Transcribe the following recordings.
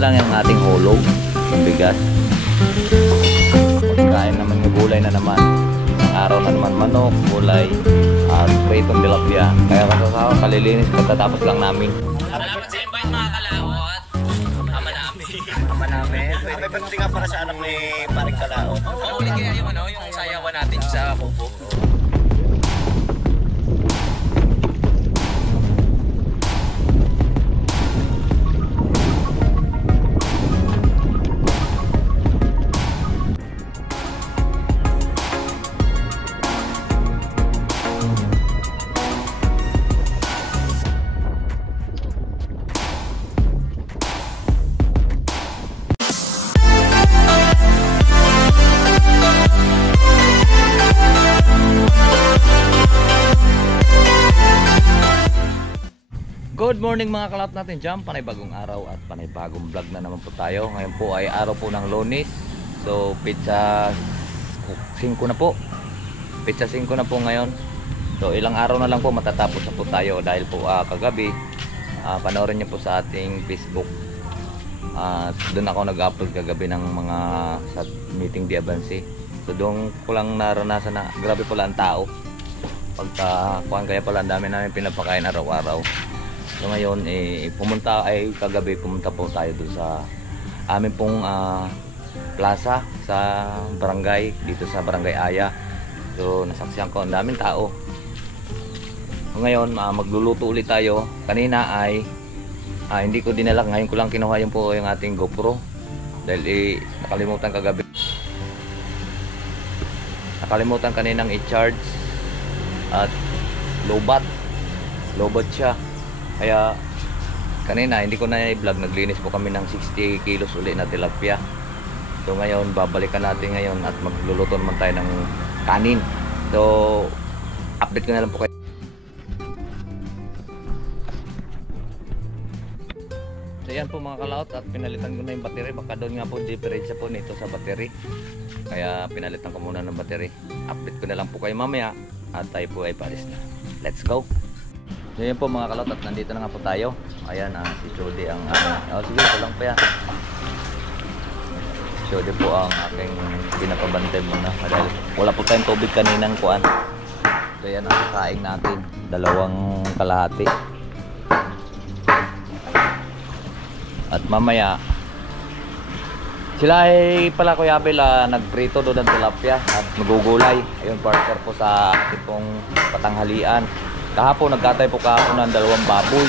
ganyan lang yung ating hulog ng bigas. Pagkain naman ng gulay na naman. Ang araw na naman manok, gulay, at pritong tilapia. Kaya kasasawa, kalilinis pagkatapos lang namin. Salamat sa invite mga kalawot. Ama namin. Ama namin. May birthday nga para sa anak ni Paring Kalaot. Oo, ulit kaya yung sayawan natin sa kubo. Good morning mga kalap natin dyan. Panay-bagong araw at panay-bagong vlog na naman po tayo. Ngayon po ay araw po ng Lunes. So pizza 5 na po. Pizza 5 na po ngayon. So ilang araw na lang po matatapos na po tayo. Dahil po kagabi panoorin niyo po sa ating Facebook. Doon ako nag-upload kagabi ng mga sa meeting di Abansi. So doon ko lang naranasan na grabe pala ang tao. Pagka kaya pala ang dami namin pinapakain araw-araw. So ngayon kagabi pumunta po tayo doon sa amin pong plaza sa barangay, dito sa Barangay Aya. So nasaksihan ko ang daming tao. So ngayon magluluto ulit tayo. Kanina ay hindi ko dinala, ngayon ko lang kinuha yung ating GoPro dahil nakalimutan kagabi. Nakalimutan kaninang i-charge at lowbat siya. Kaya kanina hindi ko na i-vlog, naglinis po kami ng 60 kilos uli na tilapia. So ngayon babalikan natin ngayon at magluluto naman tayo ng kanin. So update ko na lang po kayo. So yan po mga kalaot, at pinalitan ko na yung battery. Baka doon nga po diferensya po nito sa battery. Kaya pinalitan ko muna ng battery. Update ko na lang po kayo mamaya at tayo po ay palis na. Let's go! So yan po mga kalot, at nandito na nga po tayo. Ayan, si Jody ang sige, ito lang pa yan. Jody po ang aking pinapabantay muna dahil wala po tayong tubig kaninang kuan. So yan ang kain natin, 2 kalahati. At mamaya sila ay pala Kuya Abel nagprito doon ng tilapia at magugulay. Ayun, partner po sa ating pong patanghalian. Kahapon nagkatay po kahapon ng 2 baboy.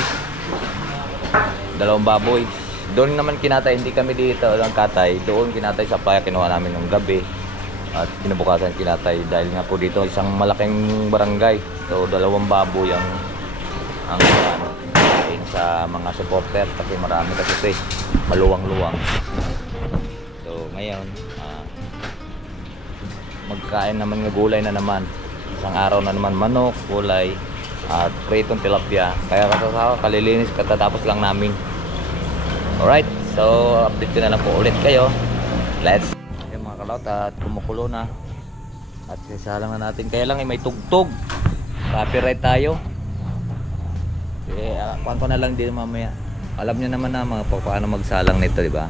2 baboy. Doon naman kinatay, hindi kami dito ng katay. Doon kinatay sa playa, kinuha namin ng gabi. At kinabukasan kinatay dahil nga po dito isang malaking barangay. So 2 baboy ang sa mga supporter kasi marami kasi ito maluwang-luwang. So ngayon magkain naman ng gulay na naman. Isang araw na naman manok, gulay at pritong tilapia. Kaya kasasawa, kalilinis katatapos lang namin. Alright, so update ko na lang po ulit kayo. Let's yung mga kalot at kumukulo na. At sisalang na natin. Kaya lang may tugtog. Copyright tayo. Kuhan ko na lang din mamaya. Alam nyo naman na mga paano magsalang nito, diba?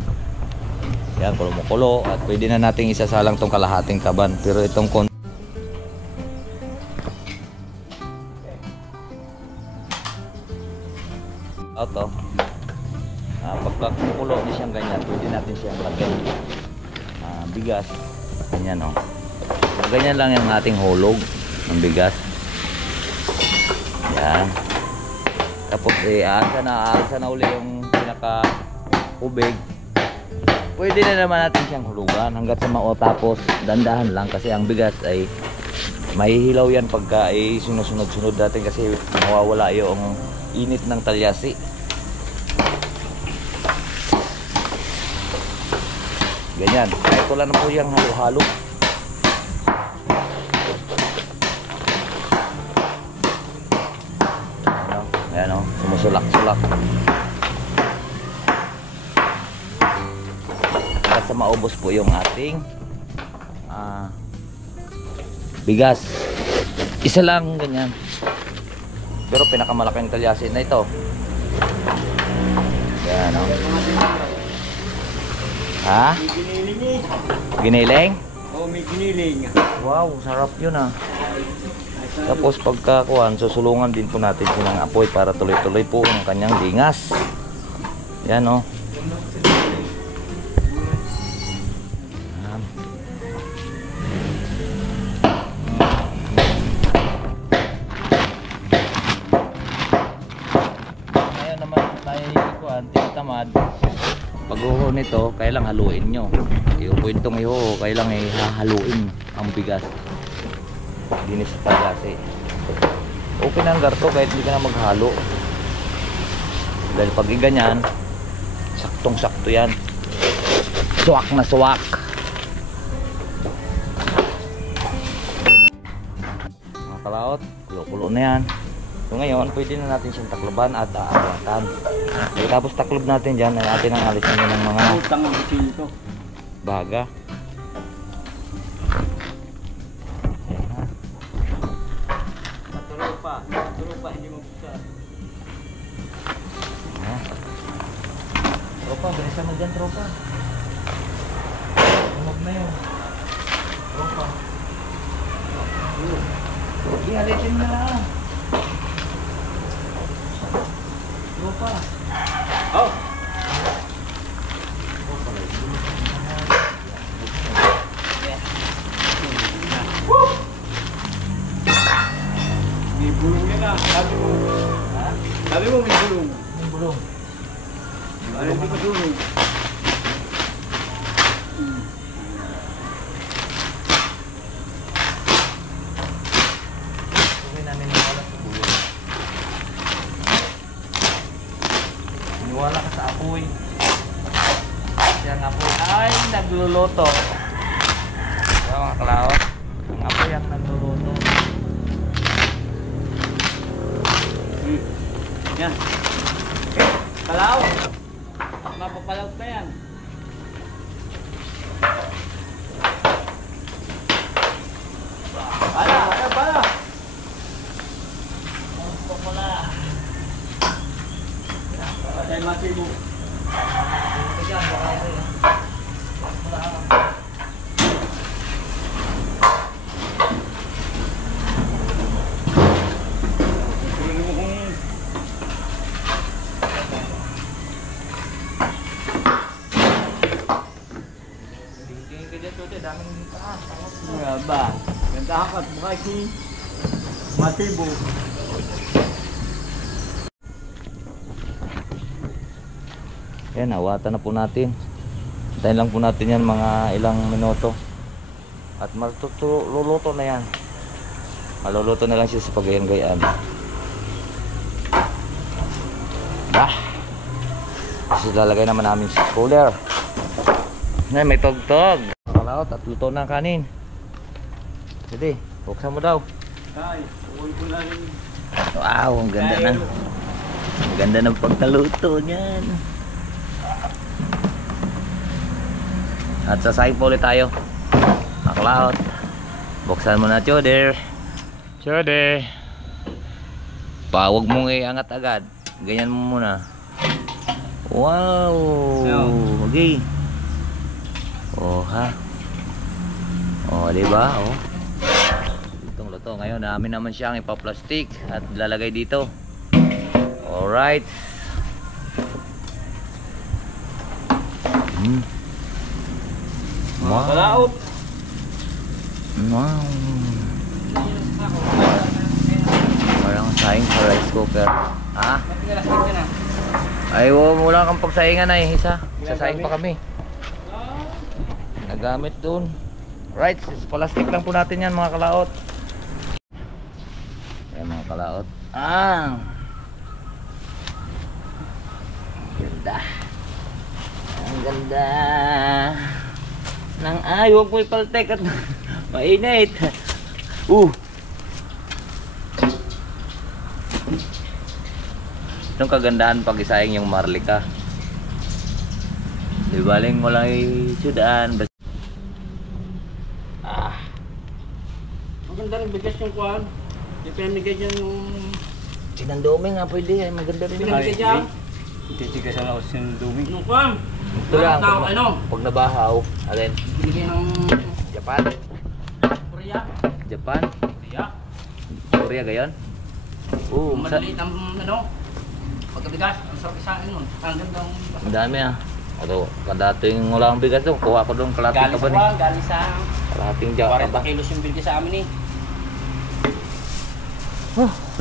Yan, kumukulo. At pwede na natin isasalang tong kalahating kaban. Pero itong auto pagkakulo niya siyang ganyan, pwede natin siyang lagyan bigas ganyan, no? So, ganyan lang yung ating hulog ng bigas. Yan, tapos aasa na uli yung pinaka ubig. Pwede na naman natin siyang hulugan hanggat sa tapos dandahan lang kasi ang bigas ay mahihilaw yan pagka sinusunod-sunod natin kasi mawawala yung init ng talyasi. Ganyan, kahit wala na po yung halo-halo. Ayan o, sumusulak-sulak. At sa maubos po yung ating bigas. Isa lang ganyan. Pero pinakamalaking talyasin na ito. Yan o. Ha? May giniling eh. Giniling? Oo, may giniling. Wow, sarap yun ah. Tapos pagkakuan, susulungan din po natin siya ng apoy para tuloy-tuloy po ang kanyang dingas. Yan oh. Yan. Ngayon naman tayo kuan, tinatamad. Pag-uho nito, kailang haluin nyo. Yung puwintong iho, kailang haluin ang bigas. Dinis sa pagasi. Okay na ang garto kahit hindi ka na maghalo. Dahil pag ganyan, saktong-sakto yan. Suwak na suwak. Mga kalaot, kulo-kulo na yan. So ngayon, pwede na natin siyang takloban at aawatan. So, tapos taklob natin dyan, ay natin ang alisin nyo ng mga Utang ang bisin ito. baga. Ayan na. Tropa, hindi mabuka. Ayan. Tropa, bilisan mo dyan, tropa. Tunog na yun. Tropa. Sige, alisin mo na. Tropa. Oh! May bulong nila. Sabi mo. Ha? Sabi mo may bulong. Anong bulong? Ano hindi ka bulong? Huwag namin nawala sa bulong. Niwala ka sa apoy. Kasi ang apoy ay nagluluto. Kaya mga kalawat, ang apoy ang nagluluto. Yan. Palaw. Mapapalaw pa yan. Bala. Patay masibo. Tulungan mo kung Tingin ka dyan, Tote. Daming taas. nga ba? Ganda hakat mukha si masibo. Yan, awatan na po natin. Tayo lang po natin yan mga ilang minuto. At luluto na yan. Maluluto na lang siya sa pagayang-gayaan. Kasi lalagay naman namin sa cooler. Yan, may tog-tog. Kalaot at luto na ang kanin. Sige, buksan mo daw. Tay, uwi ko na rin. Wow, ang ganda na. Ang ganda ng pagkaluto niyan. At sasahin po ulit tayo. Maklaot. Buksan mo na, Choder. Choder. Huwag mong iangat agad. Ganyan mo muna. Wow. Okay. Oh, ha. Oh, diba? Oh. Lutong luto. Ngayon, namin naman siyang ipaplastic at lalagay dito. Alright. Wow. Palaot. Wow. Parang saing sa rice cooker. Ha? Ay, wala kang pagsaingan na eh. Sasaing pa kami. Nagamit dun. Right, plastic lang po natin yan mga kalaot. Ayan mga kalaot. Ganda. Ang ganda ng huwag mo ipaltek at mainit. Itong kagandahan pag isayang yung marlika. Di baling walang sudaan. Maganda rin bigas yung kuhan. Depende ka dyan yung... Sinandome nga pwede. Ay, maganda rin. Pinamigay dyan. Titigas sa laos yung dumi. Yung kuhan. Ito lang, Ano, ano? pag nabahaw, alin? Binigay ng Japan? Korea. Japan? Korea. Korea gayon? Oo, Maliliit ang ano. Pagkabigas, ang sarap isain nun. Ang gandang ang dami ah. Ito, kadating wala akong bigas doon. Kuha ko doon, kalating galing ka ba sa ni? Juan, galing sa Kalating Japan 40 ba? kilos yung bilgi sa amin eh.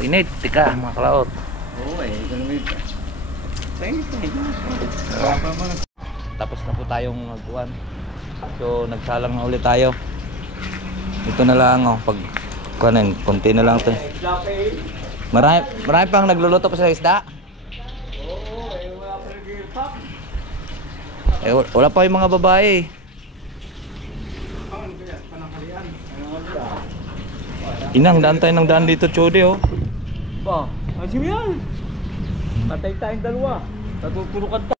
Init, tika mga kalaot. Oo eh, ganun ito. Tapos na po tayong magkuhan. So, nagsalang na ulit tayo. Ito na lang oh, pag kuhanin, konti na lang to. Marami pang nagluluto pa sa isda. Eh, wala pa yung mga babae. Inang, daan tayo ng daan dito, Chode oh. Ba, asim yan. Patay tayong dalawa. Natutulukan tayo.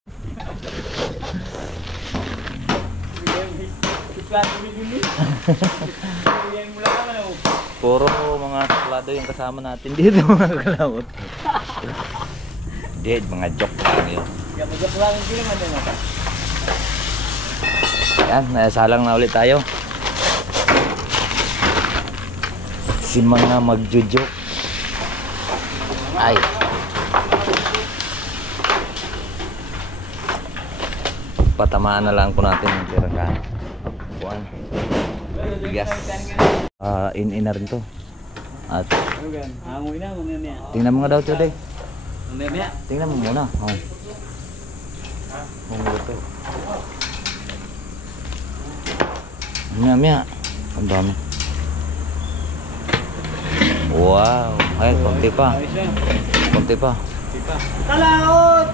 Puro mga suplado yung kasama natin dito mga kalawot. Dead, mga joke lang yun. Mag-joke lang hindi naman yun. Yan, nasalang na ulit tayo. Si mga magjujuk. Ay. Patamaan na lang po natin yung tirahan. Kuhan. Bigas. In na rin to. At Ano gan? Hangoy na, kung yan yan. tingnan mo nga daw today. Mamaya. Tingnan mo muna. Oh. Luto. Maya. Ang dami. Wow. Ay, konti pa. Ayos yan. Konti pa. Diba? Kalaot!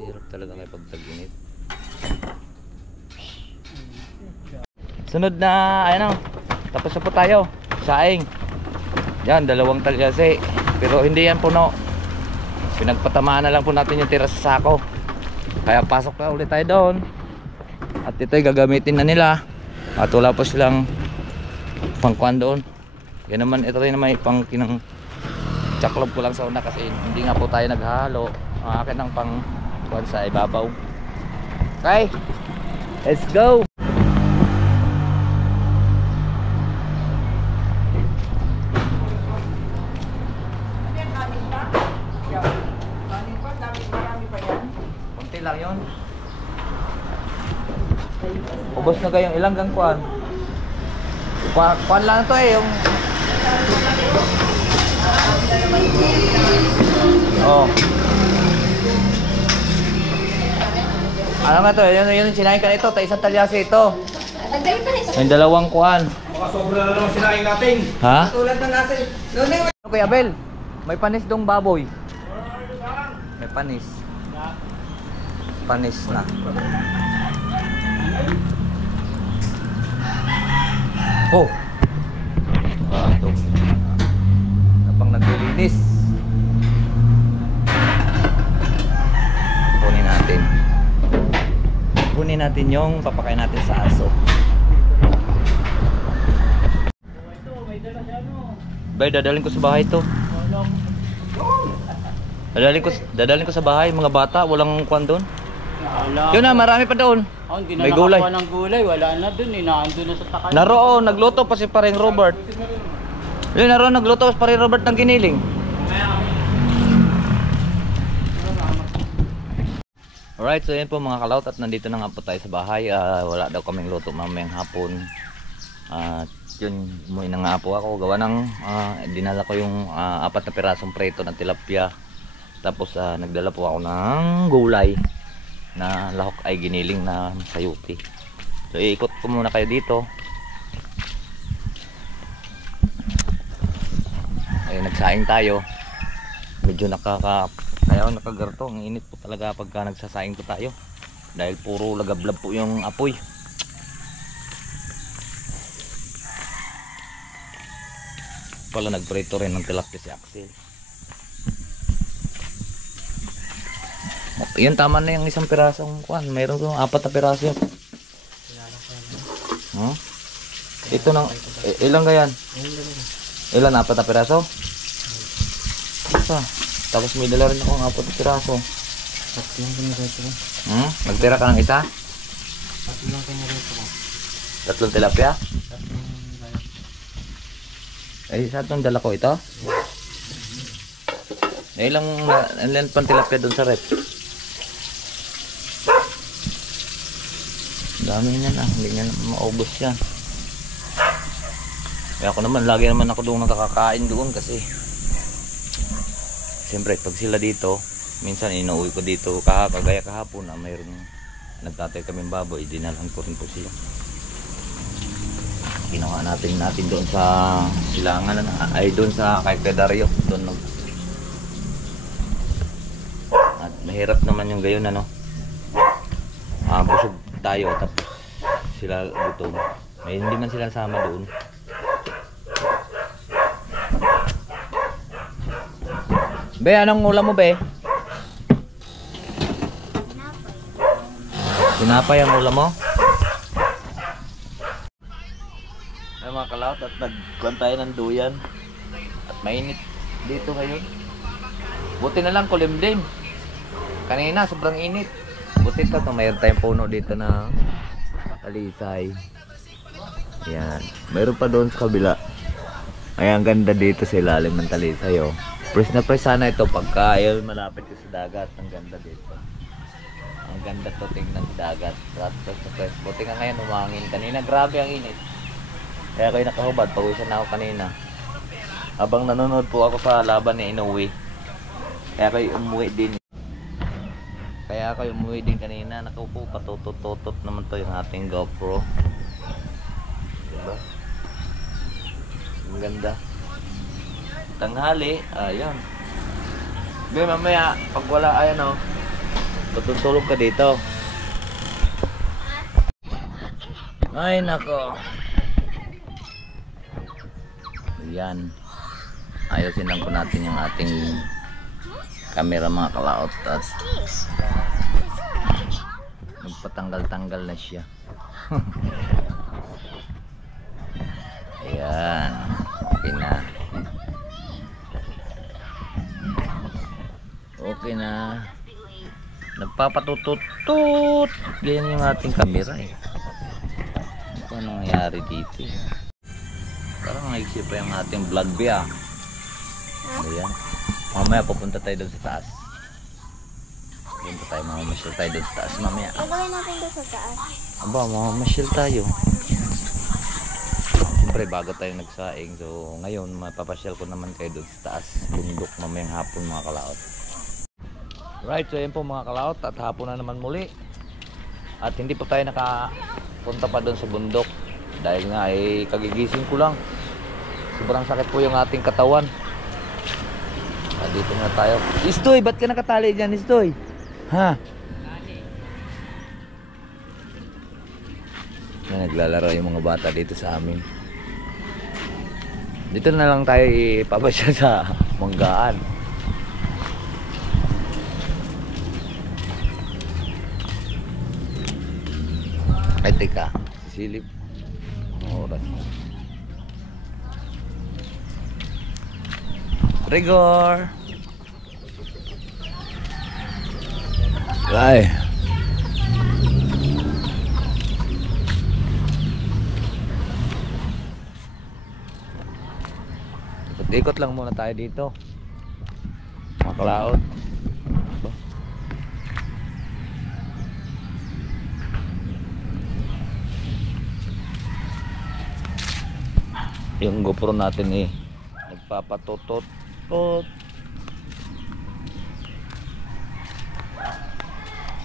Hirap talaga kayo pag tag-init. Sunod na, ayan o. Tapos na po tayo. Saing. Yan, 2 talyase. Pero hindi yan puno. Pinagpatamaan na lang po natin yung tira sa sako. Kaya pasok na ulit tayo doon. At ito'y gagamitin na nila. At wala pa silang pangkuhan doon. Yan naman, ito rin naman pang kinang tsaklob ko lang sa una kasi hindi nga po tayo naghahalo. Ang akin ng pangkuhan sa ibabaw. Okay, let's go. Konti lang yun. Ubos na kayong ilang gang kuhan. Kuhan lang to eh yung oh. Ano nga to? Yun yung sinahin ka nito. Ta isang talyase ito. Yung 2 kuhan. Baka sobra na naman sinaing natin. Ha? Tulad na natin. Okay, Abel. May panis dong baboy. May panis. Panis na. Oh. Ito. Napang naglilinis. Kunin natin. Kunin natin yung papakain natin sa aso. Bay, dadalhin ko sa bahay to. Dadalhin ko sa bahay, mga bata, walang kwan doon. Wala. Yun na, marami pa doon. Oh, hindi na May gulay. nakakuha ng gulay. Wala na dun eh. Naandun na sa takal. Naroon, nagluto pa si paring Robert. Yun, naroon, nagluto pa si paring Robert ng giniling. Alright, so yan po mga kalaut at nandito na nga po tayo sa bahay. Wala daw kaming luto mamayang hapon. Yun, umuwi na nga po ako. Gawa ng, dinala ko yung 4 na pirasong preto ng tilapia. Tapos nagdala po ako ng gulay na lahok ay giniling na sayuti. So iikot ko muna kayo dito. Ay nagsaing tayo. Medyo kaya nakagarto. Ang init po talaga pagka nagsasaing po tayo. Dahil puro lagablab po yung apoy. Pala nagprito rin ng tilapia si Axel. Yun, tama na yung isang pirasong kuan. Mayroon ko 4 na piraso yun. Huh? Ito nang ilang ganyan? Ilan 4 na piraso? Isa. Tapos may dala rin akong 4 na piraso. Tatlong kinarito ko. Nagtira ka ng isa? Tatlong kinarito ko. 3 tilapia? Tatlong ganyan. Ay, sa itong dala ko ito? Ay, ilang pang tilapia doon sa rep? Dami niyan hindi niya maubos yan. Kaya ako naman, lagi naman ako doon nakakakain doon kasi siyempre pag sila dito, minsan inuwi ko dito kagaya kahapon na mayroon nagtatay kaming baboy, dinalan ko rin po sila. Ginawa natin doon sa silangan ay doon sa kay Dario doon at mahirap naman yung gayon busog tayo tapos sila gutom. May hindi man sila sama doon. Be, anong ulam mo, be? Tinapay ang ulam mo? Ay mga kalawat, at nagkuhan tayo ng duyan. At mainit dito ngayon. Buti na lang kulimlim. Kanina, sobrang init. Buti pa ito, mayroon tayong puno dito na talisay. Yan. Mayroon pa doon sa kabila. Ay, ang ganda dito sa ilalim ng talisay, oh. Press na press sana ito pagka ayaw malapit ko sa dagat. Ang ganda dito. Ang ganda to tingnan sa dagat. Press na press. Buti nga ngayon umangin. Kanina grabe ang init. Kaya kayo nakahubad. Pawisan na ako kanina. Habang nanonood po ako sa laban ni Inoue. Kaya kayo umuwi din. Kaya kayo umuwi din kanina. Nakaupo patutot-tutot naman to yung ating GoPro. Diba? Ang ganda. Tanghali, ayun. Be, mamaya, pag wala, ayan tutulog ka dito. Ay, nako. Ayan. Ayusin lang po natin yung ating camera mga kalaot at magpatanggal-tanggal na siya. Ayan. Okay na. Okay na. Nagpapatutut. Ganyan yung ating camera eh. Ano pa nangyayari dito eh. Parang naisip pa yung ating vlog ba. Ayan. Mamaya pupunta tayo doon sa taas. Pupunta tayo, mamamasyal tayo doon sa taas mamaya. Gagawin natin doon sa taas. Aba, mamamasyal tayo. Siyempre bago tayo nagsaing. So ngayon mapapasyal ko naman kayo doon sa taas. Bundok mamayang hapon mga kalaot. Right, so yun po mga kalaot at hapon na naman muli. At hindi po tayo nakapunta pa doon sa bundok. Dahil nga ay kagigising ko lang. Sobrang sakit po yung ating katawan. Dito na tayo. Istoy, ba't ka nakatali dyan, Istoy? Ha? Na naglalaro yung mga bata dito sa amin. Dito na lang tayo ipapasya sa Manggaan. Ay, teka. Sisilip. Oras. Rigor. Ay. Ikot lang muna tayo dito. Mga kalaot. Yung GoPro natin nagpapatutot.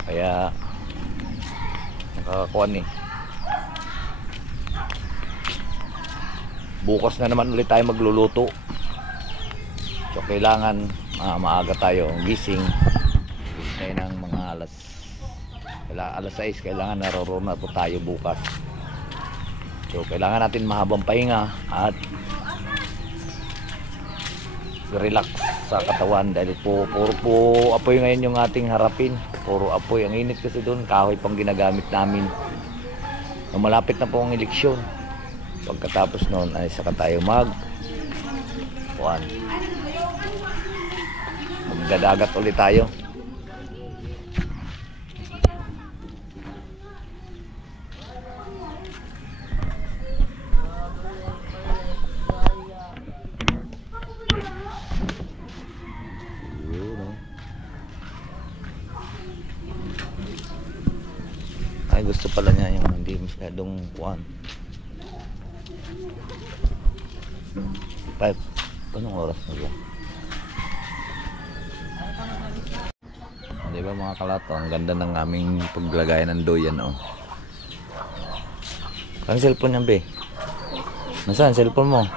Kaya nakakakuan bukas na naman ulit tayo magluluto. So kailangan maaga tayo gising. Gising tayo ng mga alas 6. Kailangan naroon na po tayo bukas. So kailangan natin mahabang pahinga at relax sa katawan dahil puro po apoy ngayon yung ating harapin. Puro apoy. Ang init kasi doon, kahoy pang ginagamit namin. Malapit na po ang eleksyon. Pagkatapos noon ay saka tayo Magdadagat ulit tayo. Yun, oh. Ay, gusto pala niya yung hindi masyadong kuwan. 5. Anong oras na ba? Di ba mga kalato, ang ganda ng aming paglagay ng doyan, oh. Ang cellphone niyan, be? Nasaan cellphone mo?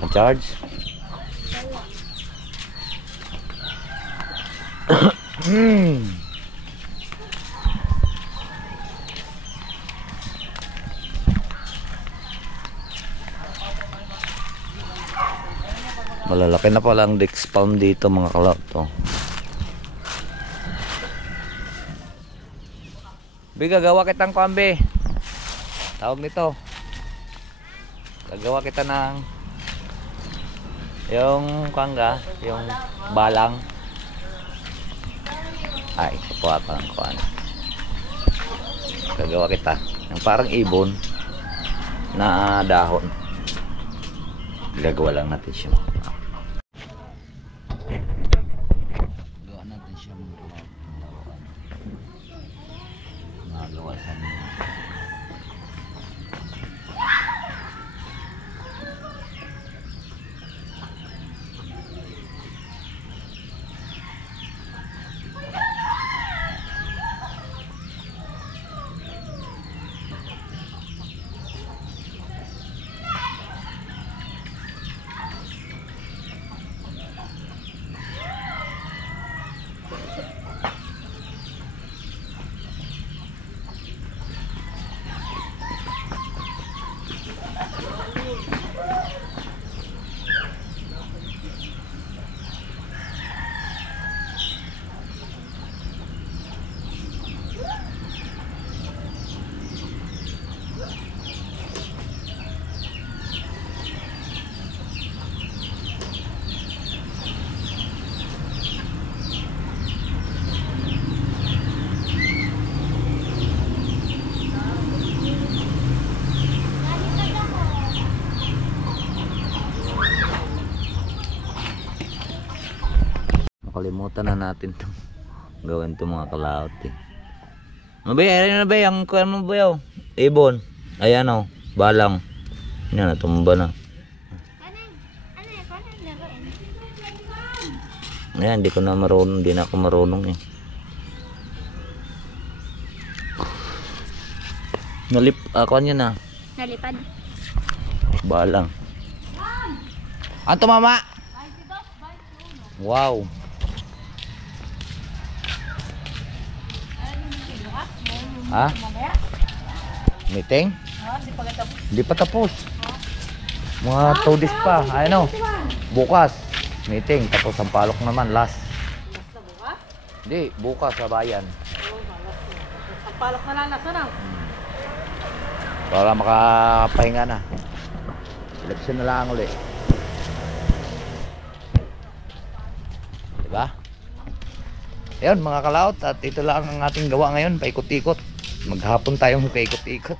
Na-charge? Malalaki na pala ang dex palm dito mga kalato. Be, gagawa kitang kwambe. Tawag nito. Gagawa kita ng yung kangga, yung balang. Ay, kuha pa ng kuha. Gagawa kita ng parang ibon na dahon. Gagawa lang natin siya. Gawa natin siya magawa sa nakalimutan na natin itong gawin itong mga kalaot eh. Ano ba yan? Ano ba yan? Ano ba yan? Ibon. Ayan o. Balang. Yan, natumba na. Ayan, hindi ko na marunong. Hindi na ako marunong eh. Ako niya na. Nalipad. Balang. Anto mama? Wow. Ha? Meeting? Hindi pa tapos. Mga 2 days pa. Ano? Bukas. Meeting. Tapos ang palok naman. Last. Hindi. Bukas sa bayan. Ang palok na lang nasa na. Para makapahinga na. Eleksyon na lang ulit. Diba? Ayun mga kalaot. At ito lang ang ating gawa ngayon. Paikot-ikot. Maghapon tayong paikot-ikot.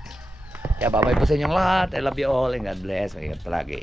Kaya babay po sa inyong lahat. I love you all and God bless. Ingat palagi.